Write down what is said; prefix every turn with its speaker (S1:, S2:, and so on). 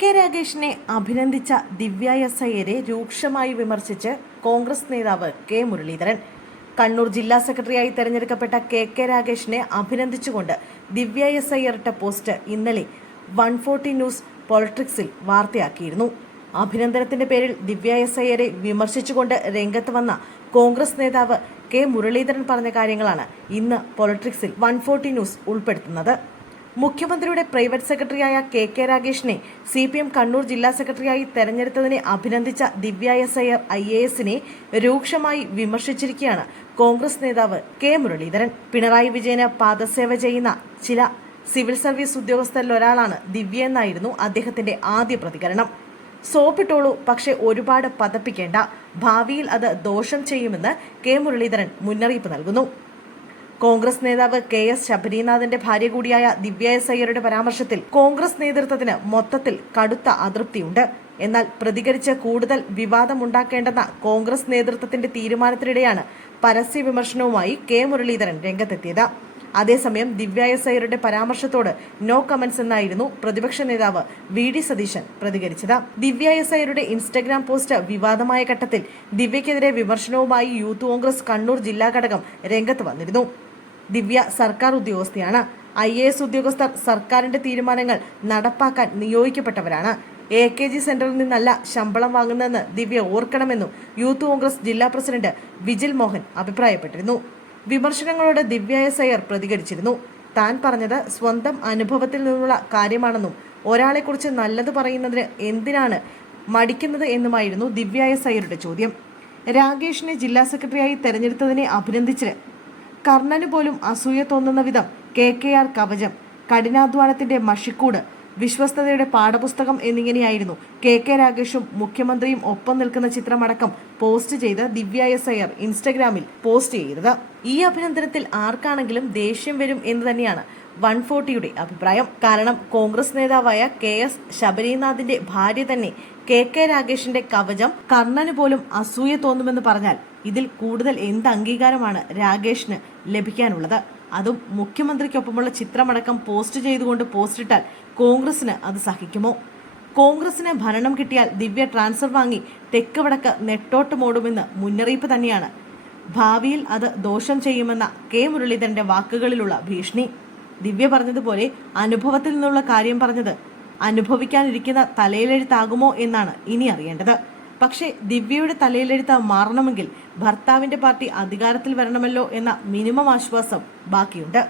S1: K രാഗേഷിനെ അഭിനന്ദിച്ച ദിവ്യ രൂക്ഷമായി വിമർശിച്ച് കോൺഗ്രസ് നേതാവ് കെ മുരളീധരൻ. കണ്ണൂർ ജില്ലാ സെക്രട്ടറിയായി തെരഞ്ഞെടുക്കപ്പെട്ട കെ കെ രാഗേഷിനെ അഭിനന്ദിച്ചുകൊണ്ട് ദിവ്യ പോസ്റ്റ് ഇന്നലെ വൺ ഫോർട്ടി ന്യൂസ് പൊളിറ്റിക്സിൽ വാർത്തയാക്കിയിരുന്നു. അഭിനന്ദനത്തിന്റെ പേരിൽ ദിവ്യ വിമർശിച്ചുകൊണ്ട് രംഗത്ത് വന്ന കോൺഗ്രസ് നേതാവ് കെ മുരളീധരൻ പറഞ്ഞ കാര്യങ്ങളാണ് ഇന്ന് പൊളിറ്റിക്സിൽ വൺ ഫോർട്ടി ന്യൂസ് ഉൾപ്പെടുത്തുന്നത്. മുഖ്യമന്ത്രിയുടെ പ്രൈവറ്റ് സെക്രട്ടറിയായ കെ കെ രാഗേഷിനെ സി പി എം കണ്ണൂർ ജില്ലാ സെക്രട്ടറിയായി തെരഞ്ഞെടുത്തതിനെ അഭിനന്ദിച്ച Divya S Iyer I A എസിനെ രൂക്ഷമായി വിമർശിച്ചിരിക്കുകയാണ് കോൺഗ്രസ് നേതാവ് കെ മുരളീധരൻ. പിണറായി വിജയന് പാദസേവ ചെയ്യുന്ന ചില സിവിൽ സർവീസ് ഉദ്യോഗസ്ഥരിൽ ഒരാളാണ് ദിവ്യ എന്നായിരുന്നു അദ്ദേഹത്തിന്റെ ആദ്യ പ്രതികരണം. സോപ്പിട്ടോളൂ പക്ഷെ ഒരുപാട് പതപ്പിക്കേണ്ട. ഭാവിയിൽ അത് ദോഷം ചെയ്യുമെന്ന് കെ മുരളീധരൻ മുന്നറിയിപ്പ് നൽകുന്നു. കോൺഗ്രസ് നേതാവ് കെ എസ് ശബരീനാഥിന്റെ ഭാര്യ കൂടിയായ ദിവ്യ എസ് അയ്യരുടെ പരാമർശത്തിൽ കോൺഗ്രസ് നേതൃത്വത്തിന് മൊത്തത്തിൽ കടുത്ത അതൃപ്തിയുണ്ട്. എന്നാൽ പ്രതികരിച്ച് കൂടുതൽ വിവാദമുണ്ടാക്കേണ്ടെന്ന കോൺഗ്രസ് നേതൃത്വത്തിന്റെ തീരുമാനത്തിനിടെയാണ് പരസ്യ വിമർശനവുമായി കെ മുരളീധരൻ രംഗത്തെത്തിയത്. അതേസമയം ദിവ്യ എസ് പരാമർശത്തോട് നോ കമന്റ്സ് എന്നായിരുന്നു പ്രതിപക്ഷ നേതാവ് വി ഡി സതീശൻ പ്രതികരിച്ചത്. ദിവ്യ എസ് ഇൻസ്റ്റഗ്രാം പോസ്റ്റ് വിവാദമായ ഘട്ടത്തിൽ ദിവ്യക്കെതിരെ വിമർശനവുമായി യൂത്ത് കോൺഗ്രസ് കണ്ണൂർ ജില്ലാ ഘടകം രംഗത്ത് വന്നിരുന്നു. ദിവ്യ സർക്കാർ ഉദ്യോഗസ്ഥയാണ്. ഐ എ എസ് ഉദ്യോഗസ്ഥർ സർക്കാരിന്റെ തീരുമാനങ്ങൾ നടപ്പാക്കാൻ നിയോഗിക്കപ്പെട്ടവരാണ്. എ കെ ജി സെന്ററിൽ നിന്നല്ല ശമ്പളം വാങ്ങുന്നതെന്ന് ദിവ്യ ഓർക്കണമെന്നും യൂത്ത് കോൺഗ്രസ് ജില്ലാ പ്രസിഡന്റ് വിജിൽ മോഹൻ അഭിപ്രായപ്പെട്ടിരുന്നു. വിമർശനങ്ങളോട് ദിവ്യ എസ് അയ്യർ പ്രതികരിച്ചിരുന്നു. താൻ പറഞ്ഞത് സ്വന്തം അനുഭവത്തിൽ നിന്നുള്ള കാര്യമാണെന്നും ഒരാളെക്കുറിച്ച് നല്ലത് പറയുന്നതിന് എന്തിനാണ് മടിക്കുന്നത് എന്നുമായിരുന്നു ദിവ്യ എസ് അയ്യരുടെ ചോദ്യം. രാകേഷിനെ ജില്ലാ സെക്രട്ടറിയായി തെരഞ്ഞെടുത്തതിനെ അഭിനന്ദിച്ച് കർണന് പോലും അസൂയ തോന്നുന്ന വിധം കെ കെ ആർ കവചം കഠിനാധ്വാനത്തിന്റെ മഷിക്കൂട് വിശ്വസ്തതയുടെ പാഠപുസ്തകം എന്നിങ്ങനെയായിരുന്നു കെ കെ രാഗേഷും മുഖ്യമന്ത്രിയും ഒപ്പം നിൽക്കുന്ന ചിത്രമടക്കം പോസ്റ്റ് ചെയ്ത് ദിവ്യ എസ് അയ്യർ ഇൻസ്റ്റഗ്രാമിൽ പോസ്റ്റ് ചെയ്തത്. ഈ അഭിനന്ദനത്തിൽ ആർക്കാണെങ്കിലും ദേഷ്യം വരും എന്ന് തന്നെയാണ് വൺ ഫോർട്ടിയുടെ അഭിപ്രായം. കാരണം കോൺഗ്രസ് നേതാവായ കെ എസ് ശബരിനാഥിന്റെ ഭാര്യ തന്നെ കെ കെ രാഗേഷിന്റെ കവചം കർണന് പോലും അസൂയ തോന്നുമെന്ന് പറഞ്ഞാൽ ഇതിൽ കൂടുതൽ എന്ത് അംഗീകാരമാണ് രാകേഷിന് ലഭിക്കാനുള്ളത്? അതും മുഖ്യമന്ത്രിക്കൊപ്പമുള്ള ചിത്രമടക്കം പോസ്റ്റ് ചെയ്തുകൊണ്ട് പോസ്റ്റിട്ടാൽ കോൺഗ്രസിന് അത് സഹിക്കുമോ? കോൺഗ്രസിന് ഭരണം കിട്ടിയാൽ ദിവ്യ ട്രാൻസ്ഫർ വാങ്ങി തെക്ക് വടക്ക് നെട്ടോട്ട് മോടുമെന്ന് മുന്നറിയിപ്പ് തന്നെയാണ്. ഭാവിയിൽ അത് ദോഷം ചെയ്യുമെന്ന കെ മുരളീധരന്റെ വാക്കുകളിലുള്ള ഭീഷണി. ദിവ്യ പറഞ്ഞതുപോലെ അനുഭവത്തിൽ നിന്നുള്ള കാര്യം പറഞ്ഞത് അനുഭവിക്കാനിരിക്കുന്ന തലയിലെഴുത്താകുമോ എന്നാണ് ഇനി അറിയേണ്ടത്. പക്ഷേ ദിവ്യയുടെ തലയിലെഴുത്ത് മാറണമെങ്കിൽ ഭർത്താവിന്റെ പാർട്ടി അധികാരത്തിൽ വരണമല്ലോ എന്ന മിനിമം ആശ്വാസം ബാക്കിയുണ്ട്